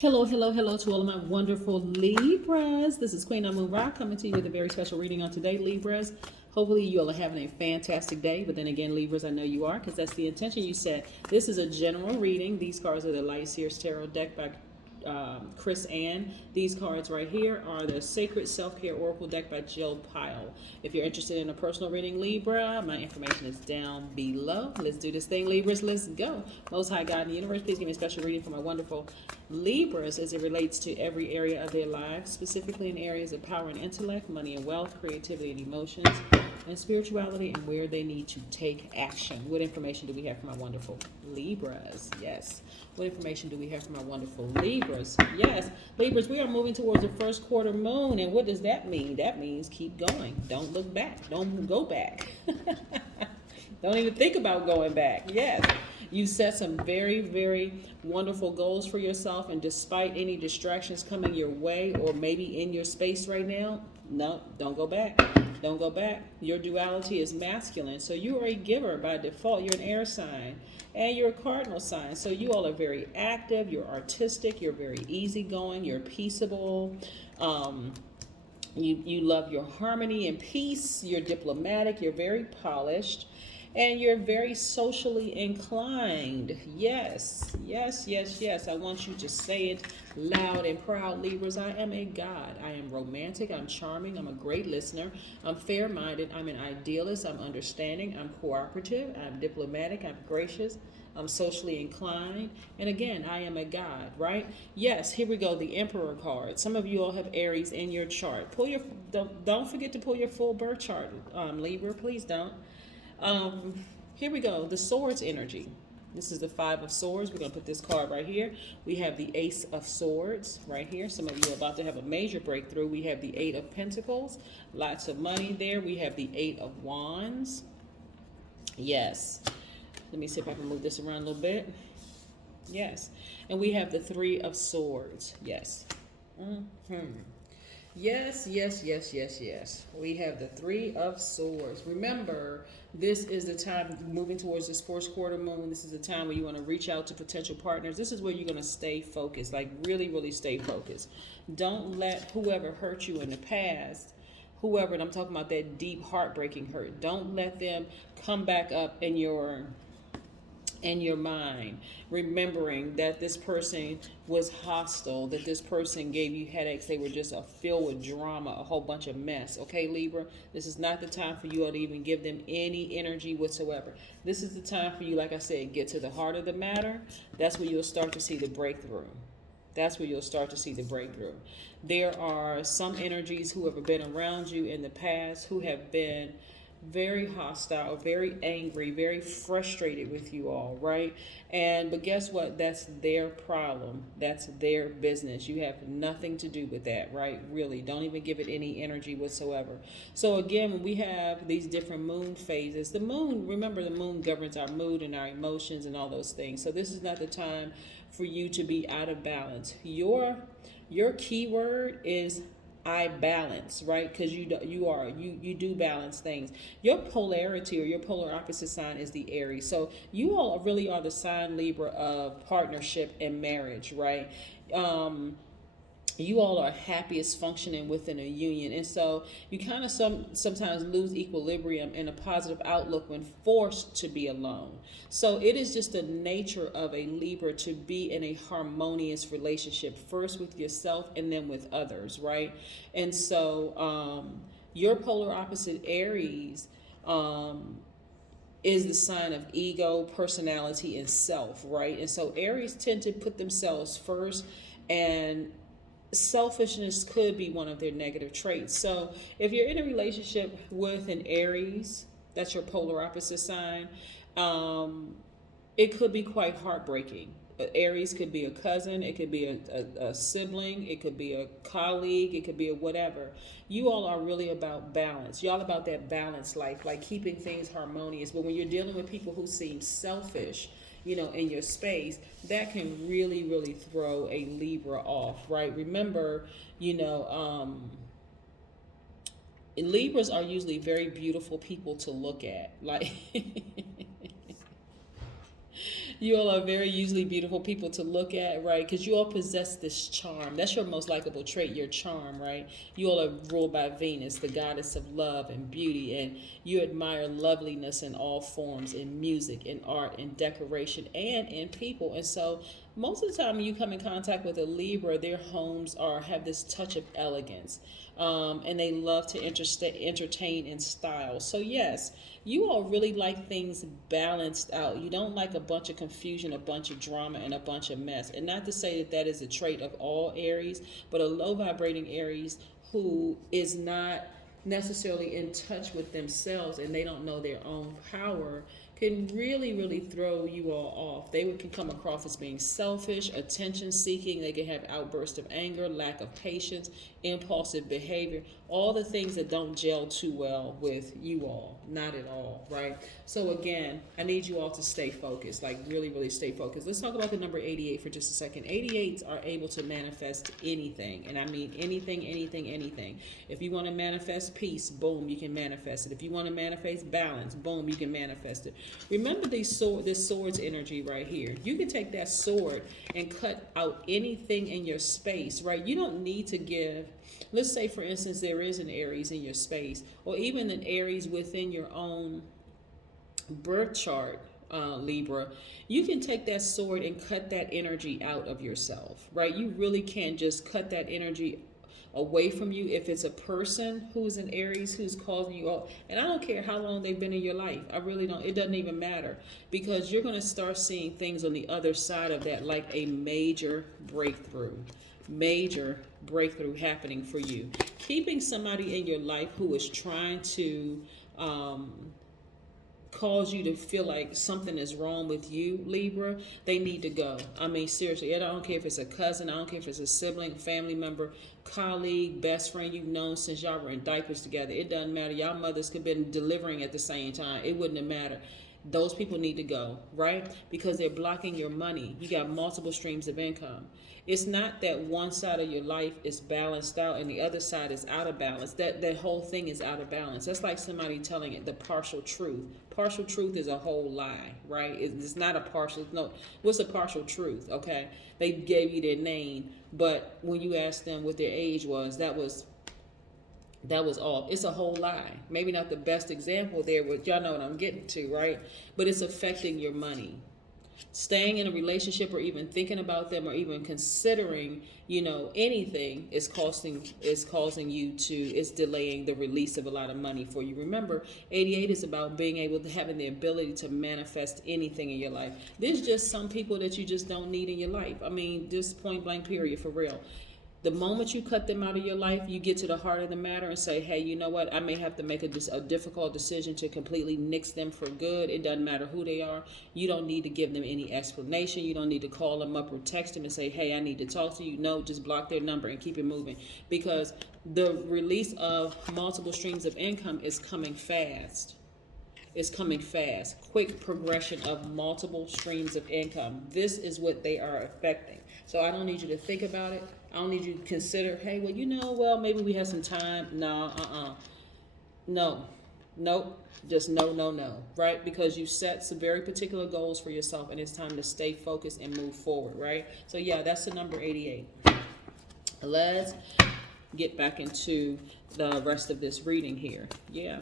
Hello, hello, hello to all of my wonderful Libras. This is Queen Amun Ra coming to you with a very special reading on today, Libras. Hopefully you all are having a fantastic day. But then again, Libras, I know you are because that's the intention you set. This is a general reading. These cards are the Light Seers Tarot deck by Chris Ann. These cards right here are the Sacred Self-Care Oracle deck by Jill Pyle. If you're interested in a personal reading, Libra, my information is down below. Let's do this thing, Libras. Let's go. Most High God in the universe, please give me a special reading for my wonderful Libras as it relates to every area of their lives, specifically in areas of power and intellect, money and wealth, creativity and emotions, and spirituality, and where they need to take action. What information do we have for my wonderful Libras? Yes. What information do we have for my wonderful Libras? Yes. Libras, we are moving towards the first quarter moon, and what does that mean? That means keep going. Don't look back. Don't go back. Don't even think about going back. Yes. You set some very, very wonderful goals for yourself, and despite any distractions coming your way or maybe in your space right now, no, don't go back. Don't go back. Your duality is masculine, so you are a giver by default. You're an air sign, and you're a cardinal sign. So you all are very active. You're artistic. You're very easygoing. You're peaceable. You love your harmony and peace. You're diplomatic. You're very polished. And you're very socially inclined. Yes, yes, yes, yes. I want you to say it loud and proud, Libras. I am a god. I am romantic. I'm charming. I'm a great listener. I'm fair-minded. I'm an idealist. I'm understanding. I'm cooperative. I'm diplomatic. I'm gracious. I'm socially inclined. And again, I am a god, right? Yes, here we go, the Emperor card. Some of you all have Aries in your chart. Don't forget to pull your full birth chart, Libra. Please don't. Here we go, the Swords energy. This is the Five of Swords. We're going to put this card right here. We have the Ace of Swords right here. Some of you are about to have a major breakthrough. We have the Eight of Pentacles. Lots of money there. We have the Eight of Wands. Yes. Let me see if I can move this around a little bit. Yes. And we have the Three of Swords. Yes. Yes, yes, yes, yes, yes. We have the Three of Swords. Remember, this is the time moving towards this first quarter moon. This is the time where you want to reach out to potential partners. This is where you're going to stay focused, like really, really stay focused. Don't let whoever hurt you in the past, whoever, and I'm talking about that deep heartbreaking hurt, don't let them come back up in your mind, remembering that this person was hostile, that this person gave you headaches, they were just filled with drama, a whole bunch of mess. Okay, Libra, this is not the time for you all to even give them any energy whatsoever. This is the time for you, like I said, get to the heart of the matter. That's where you'll start to see the breakthrough. That's where you'll start to see the breakthrough. There are some energies who have been around you in the past who have been very hostile, very angry, very frustrated with you all, right? But guess what? That's their problem. That's their business. You have nothing to do with that, right? Really, don't even give it any energy whatsoever. So again, when we have these different moon phases, the moon, remember the moon governs our mood and our emotions and all those things. So this is not the time for you to be out of balance. Your keyword is I balance, right? Because you do balance things. Your polarity or your polar opposite sign is the Aries. So you all really are the sign, Libra, of partnership and marriage, right? You all are happiest functioning within a union, and so you kind of sometimes lose equilibrium and a positive outlook when forced to be alone. So it is just the nature of a Libra to be in a harmonious relationship, first with yourself and then with others, right? And so your polar opposite Aries is the sign of ego, personality, and self, right? And so Aries tend to put themselves first, and selfishness could be one of their negative traits. So if you're in a relationship with an Aries, that's your polar opposite sign, it could be quite heartbreaking. Aries could be a cousin, it could be a sibling, it could be a colleague, it could be a whatever. You all are really about balance. Y'all about that balanced life, like keeping things harmonious. But when you're dealing with people who seem selfish, in your space, that can really, really throw a Libra off, right? Remember, Libras are usually very beautiful people to look at. Like, You all are very usually beautiful people to look at, right? Because you all possess this charm. That's your most likable trait, your charm, right? You all are ruled by Venus, the goddess of love and beauty, and you admire loveliness in all forms, in music, in art, in decoration, and in people. And so most of the time you come in contact with a Libra, their homes have this touch of elegance. And they love to entertain in style. So yes, you all really like things balanced out. You don't like a bunch of confusion, a bunch of drama, and a bunch of mess. And not to say that that is a trait of all Aries, but a low vibrating Aries who is not necessarily in touch with themselves and they don't know their own power can really, really throw you all off. They can come across as being selfish, attention seeking. They can have outbursts of anger, lack of patience, impulsive behavior, all the things that don't gel too well with you all. Not at all, right? So again, I need you all to stay focused, like really, really stay focused. Let's talk about the number 88 for just a second. 88s are able to manifest anything, and I mean anything, anything, anything. If you want to manifest peace, boom, you can manifest it. If you want to manifest balance, boom, you can manifest it. Remember this sword's energy right here. You can take that sword and cut out anything in your space, right? You don't need to give, let's say for instance, there is an Aries in your space, or even an Aries within your own birth chart, Libra. You can take that sword and cut that energy out of yourself, right? You really can just cut that energy away from you. If it's a person who's an Aries who's causing you all, and I don't care how long they've been in your life, I really don't, it doesn't even matter, because you're going to start seeing things on the other side of that, like a major breakthrough happening for you. Keeping somebody in your life who is trying to cause you to feel like something is wrong with you, Libra, they need to go. I mean, seriously, I don't care if it's a cousin, I don't care if it's a sibling, family member, colleague, best friend you've known since y'all were in diapers together. It doesn't matter. Y'all mothers could have been delivering at the same time. It wouldn't have mattered. Those people need to go, right? Because they're blocking your money. You got multiple streams of income. It's not that one side of your life is balanced out and the other side is out of balance. That whole thing is out of balance. That's like somebody telling it the partial truth. Partial truth is a whole lie, right? It's not a partial, no. What's a partial truth, okay? They gave you their name, but when you asked them what their age was, that was all. It's a whole lie. Maybe not the best example there, but y'all know what I'm getting to, right? But it's affecting your money. Staying in a relationship or even thinking about them or even considering, anything is causing you to, it's delaying the release of a lot of money for you. Remember, 88 is about being able to having the ability to manifest anything in your life. There's just some people that you just don't need in your life. I mean, just point blank period, for real. The moment you cut them out of your life, you get to the heart of the matter and say, hey, you know what? I may have to make a difficult decision to completely nix them for good. It doesn't matter who they are. You don't need to give them any explanation. You don't need to call them up or text them and say, hey, I need to talk to you. No, just block their number and keep it moving. Because the release of multiple streams of income is coming fast. It's coming fast. Quick progression of multiple streams of income. This is what they are affecting. So I don't need you to think about it. I don't need you to consider, hey, well, maybe we have some time. No, no, nope. Just no, right? Because you set some very particular goals for yourself, and it's time to stay focused and move forward, right? So yeah, that's the number 88. Let's get back into the rest of this reading here.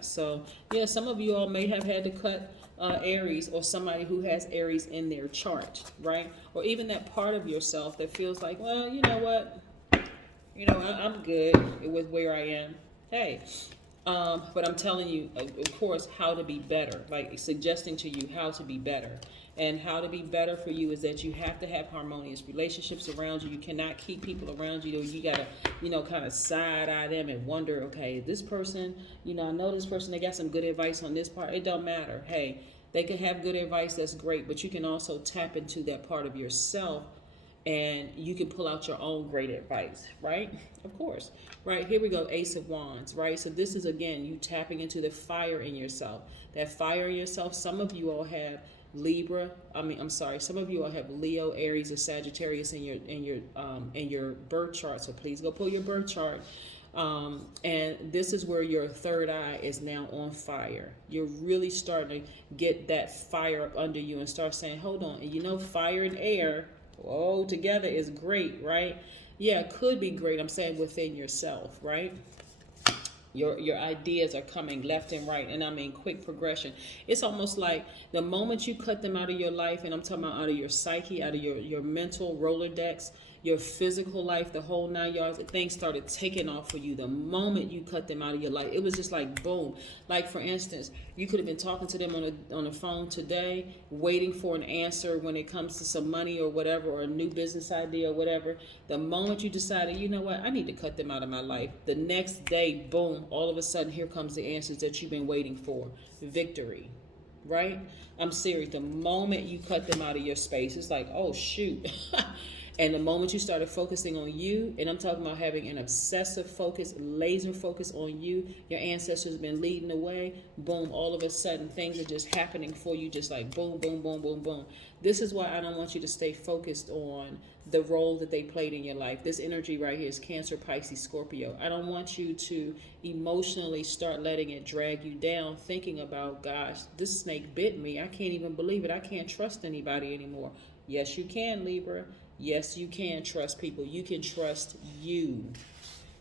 Some of you all may have had to cut Aries, or somebody who has Aries in their chart, right? Or even that part of yourself that feels like, well, you know what? I'm good with where I am. Hey, but I'm telling you, of course, how to be better, like suggesting to you how to be better. And how to be better for you is that you have to have harmonious relationships around you. You cannot keep people around you. You got to, kind of side eye them and wonder, okay, this person, I know this person, they got some good advice on this part. It don't matter. Hey, they can have good advice. That's great. But you can also tap into that part of yourself and you can pull out your own great advice, right? Of course. Right, here we go, Ace of Wands, right? So this is, again, you tapping into the fire in yourself. That fire in yourself, some of you all have some of you all have Leo, Aries, or Sagittarius in your birth chart. So please go pull your birth chart. And this is where your third eye is now on fire. You're really starting to get that fire up under you and start saying, hold on. And you know, fire and air, oh, together is great, right? Yeah, it could be great. I'm saying within yourself, right? Your ideas are coming left and right, and I mean quick progression. It's almost like the moment you cut them out of your life, and I'm talking about out of your psyche, out of your mental Rolodex, your physical life, the whole 9 yards, things started taking off for you the moment you cut them out of your life. It was just like boom. Like for instance, you could have been talking to them on the phone today, waiting for an answer when it comes to some money or whatever, or a new business idea or whatever. The moment you decided, you know what, I need to cut them out of my life, the next day, boom, all of a sudden here comes the answers that you've been waiting for. Victory. Right? I'm serious. The moment you cut them out of your space, it's like, oh shoot. And the moment you started focusing on you, and I'm talking about having an obsessive focus, laser focus on you, your ancestors have been leading the way, boom, all of a sudden things are just happening for you, just like boom, boom, boom, boom, boom. This is why I don't want you to stay focused on the role that they played in your life. This energy right here is Cancer, Pisces, Scorpio. I don't want you to emotionally start letting it drag you down, thinking about, gosh, this snake bit me. I can't even believe it. I can't trust anybody anymore. Yes, you can, Libra. Yes, you can trust people. You can trust you.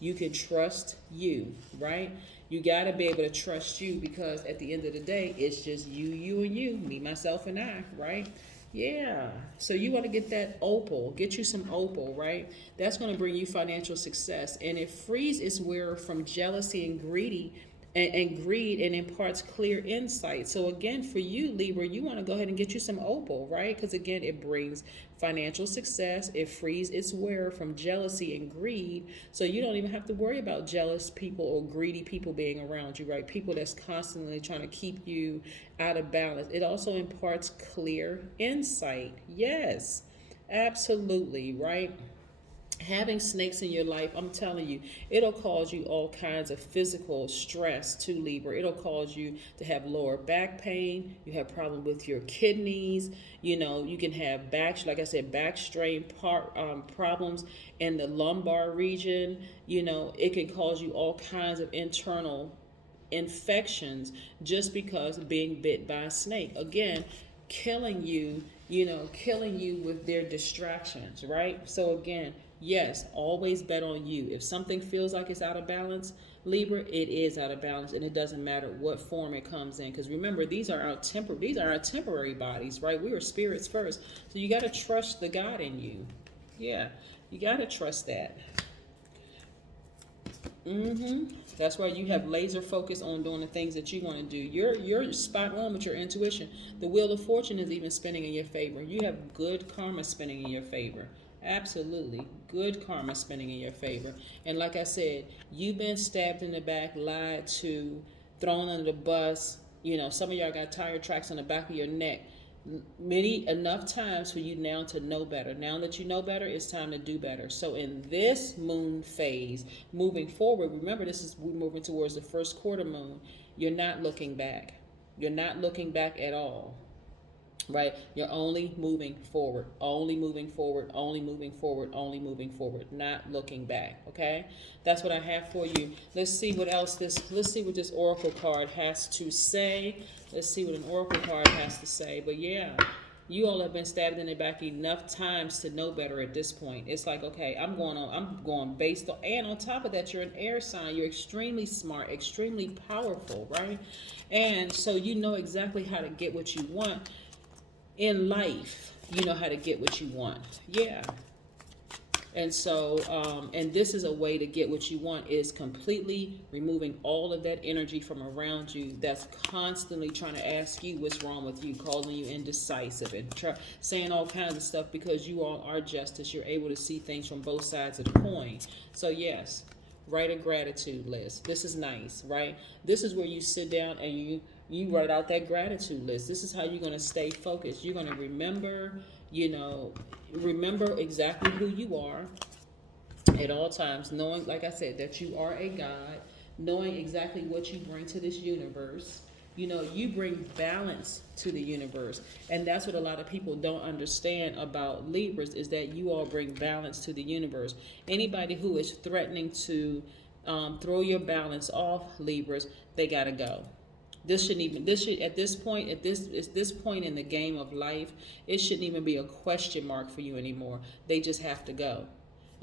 You can trust you, right? You got to be able to trust you, because at the end of the day, it's just you, and you, me, myself, and I, right? Yeah. So you want to get that opal. Get you some opal, right? That's going to bring you financial success. And it frees its wearer from jealousy and greedy and greed, and imparts clear insight. So again, for you, Libra, you want to go ahead and get you some opal, right? Because again, it brings financial success. It frees its wearer from jealousy and greed. So you don't even have to worry about jealous people or greedy people being around you, right? People that's constantly trying to keep you out of balance. It also imparts clear insight. Yes, absolutely, right? Having snakes in your life, I'm telling you, it'll cause you all kinds of physical stress to Libra. It'll cause you to have lower back pain. You have problem with your kidneys. You know, you can have like I said, back strain problems in the lumbar region. You know, it can cause you all kinds of internal infections just because of being bit by a snake. Again, killing you with their distractions, right? So again, yes, always bet on you. If something feels like it's out of balance, Libra, it is out of balance, and it doesn't matter what form it comes in. Because remember, these are our temporary bodies, right? We are spirits first, so you got to trust the God in you. Yeah, you got to trust that. That's why you have laser focus on doing the things that you want to do. You're spot on with your intuition. The wheel of fortune is even spinning in your favor. You have good karma spinning in your favor. Absolutely. Good karma spinning in your favor. And like I said, you've been stabbed in the back, lied to, thrown under the bus. You know, some of y'all got tire tracks on the back of your neck. Enough times for you now to know better. Now that you know better, it's time to do better. So in this moon phase, moving forward, remember we're moving towards the first quarter moon. You're not looking back. You're not looking back at all. Right? You're only moving forward, only moving forward, only moving forward, only moving forward, not looking back. Okay? That's what I have for you. Let's see what this oracle card has to say. Let's see what an oracle card has to say. But yeah, you all have been stabbed in the back enough times to know better at this point. It's like, okay, I'm going based on, and on top of that, you're an air sign. You're extremely smart, extremely powerful, right? And so you know exactly how to get what you want in life. You know how to get what you want. Yeah. And so, and this is a way to get what you want, is completely removing all of that energy from around you that's constantly trying to ask you what's wrong with you, calling you indecisive and saying all kinds of stuff, because you all are justice. You're able to see things from both sides of the coin. So yes, write a gratitude list. This is nice, right? This is where you sit down and you write out that gratitude list. This is how you're going to stay focused. You're going to remember exactly who you are at all times, knowing, like I said, that you are a God, knowing exactly what you bring to this universe. You know, you bring balance to the universe. And that's what a lot of people don't understand about Libras, is that you all bring balance to the universe. Anybody who is threatening to throw your balance off, Libras. They gotta go. This shouldn't even. This should at this point at this point in the game of life, it shouldn't even be a question mark for you anymore. They just have to go.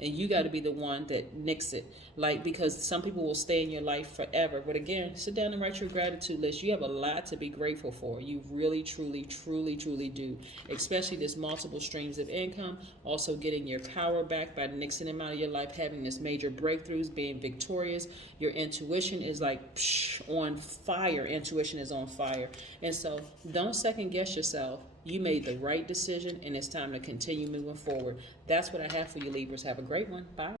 And you got to be the one that nicks it, like, because some people will stay in your life forever. But again, sit down and write your gratitude list. You have a lot to be grateful for. You really, truly, truly, truly do. Especially this multiple streams of income, also getting your power back by nixing them out of your life, having this major breakthroughs, being victorious. Your intuition is like on fire. Intuition is on fire. And so don't second guess yourself. You made the right decision, and it's time to continue moving forward. That's what I have for you, Libras. Have a great one. Bye.